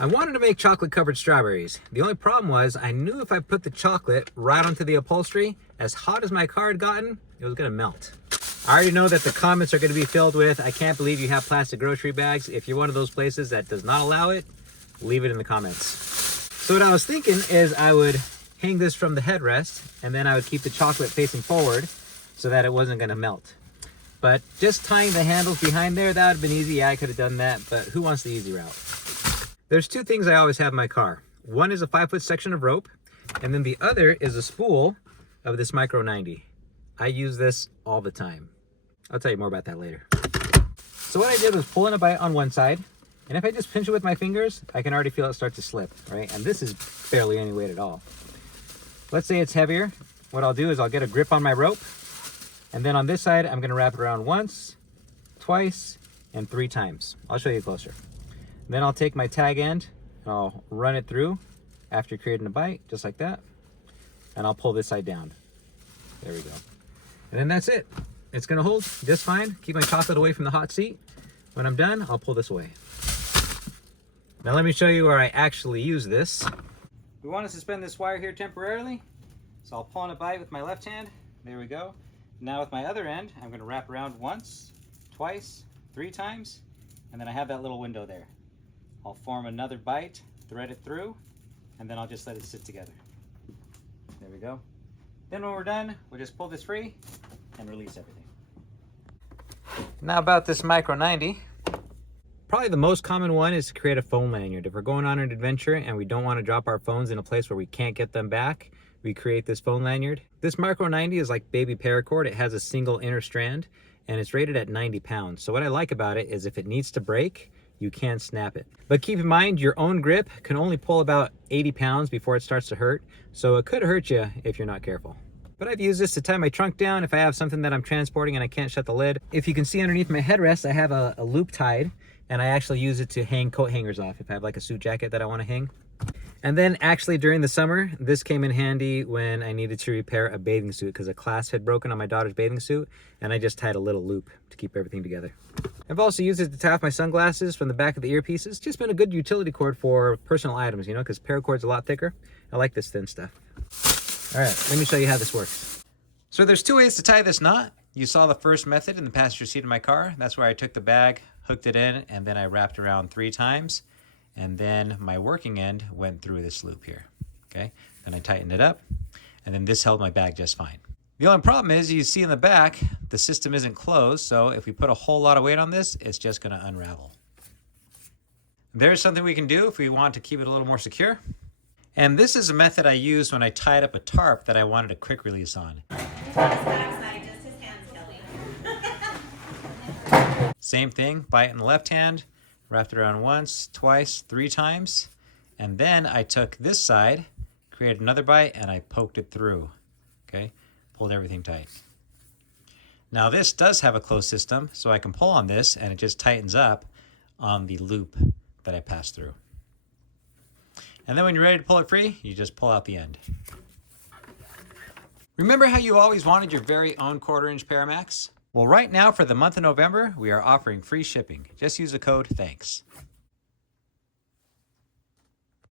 I wanted to make chocolate covered strawberries. The only problem was I knew if I put the chocolate right onto the upholstery, as hot as my car had gotten, it was gonna melt. I already know that the comments are gonna be filled with, I can't believe you have plastic grocery bags. If you're one of those places that does not allow it, leave it in the comments. So what I was thinking is I would hang this from the headrest and then I would keep the chocolate facing forward so that it wasn't gonna melt. But just tying the handles behind there, that would have been easy. Yeah, I could have done that, but who wants the easy route? There's two things I always have in my car. One is a 5-foot section of rope, and then the other is a spool of this Micro 90. I use this all the time. I'll tell you more about that later. So what I did was pull in a bite on one side, and if I just pinch it with my fingers, I can already feel it start to slip, right? And this is barely any weight at all. Let's say it's heavier. What I'll do is I'll get a grip on my rope, and then on this side, I'm gonna wrap it around once, twice, and 3 times. I'll show you closer. Then I'll take my tag end and I'll run it through after creating a bite, just like that. And I'll pull this side down. There we go. And then that's it. It's gonna hold just fine. Keep my chocolate away from the hot seat. When I'm done, I'll pull this away. Now let me show you where I actually use this. We want to suspend this wire here temporarily. So I'll pull in a bite with my left hand. There we go. Now with my other end, I'm gonna wrap around once, twice, 3 times, and then I have that little window there. I'll form another bite, thread it through, and then I'll just let it sit together. There we go. Then when we're done, we'll just pull this free and release everything. Now about this Micro 90. Probably the most common one is to create a phone lanyard. If we're going on an adventure and we don't want to drop our phones in a place where we can't get them back, we create this phone lanyard. This Micro 90 is like baby paracord. It has a single inner strand and it's rated at 90 pounds. So what I like about it is if it needs to break, you can snap it. But keep in mind, your own grip can only pull about 80 pounds before it starts to hurt. So it could hurt you if you're not careful. But I've used this to tie my trunk down if I have something that I'm transporting and I can't shut the lid. If you can see underneath my headrest, I have a loop tied, and I actually use it to hang coat hangers off if I have like a suit jacket that I want to hang. And then actually during the summer, this came in handy when I needed to repair a bathing suit because a clasp had broken on my daughter's bathing suit, and I just tied a little loop to keep everything together. I've also used it to tie off my sunglasses from the back of the earpieces. Just been a good utility cord for personal items, you know, because paracord's a lot thicker. I like this thin stuff. All right, let me show you how this works. So there's 2 ways to tie this knot. You saw the first method in the passenger seat of my car. That's where I took the bag, hooked it in, and then I wrapped around 3 times. And then my working end went through this loop here, okay? Then I tightened it up, and then this held my bag just fine. The only problem is, you see in the back, the system isn't closed, so if we put a whole lot of weight on this, it's just gonna unravel. There's something we can do if we want to keep it a little more secure. And this is a method I used when I tied up a tarp that I wanted a quick release on. Same thing, bite in the left hand, wrapped it around once, twice, 3 times, and then I took this side, created another bite, and I poked it through, okay? Pulled everything tight. Now this does have a closed system, so I can pull on this and it just tightens up on the loop that I passed through. And then when you're ready to pull it free, you just pull out the end. Remember how you always wanted your very own 1/4-inch Paramax? Well, right now for the month of November, we are offering free shipping. Just use the code THANKS.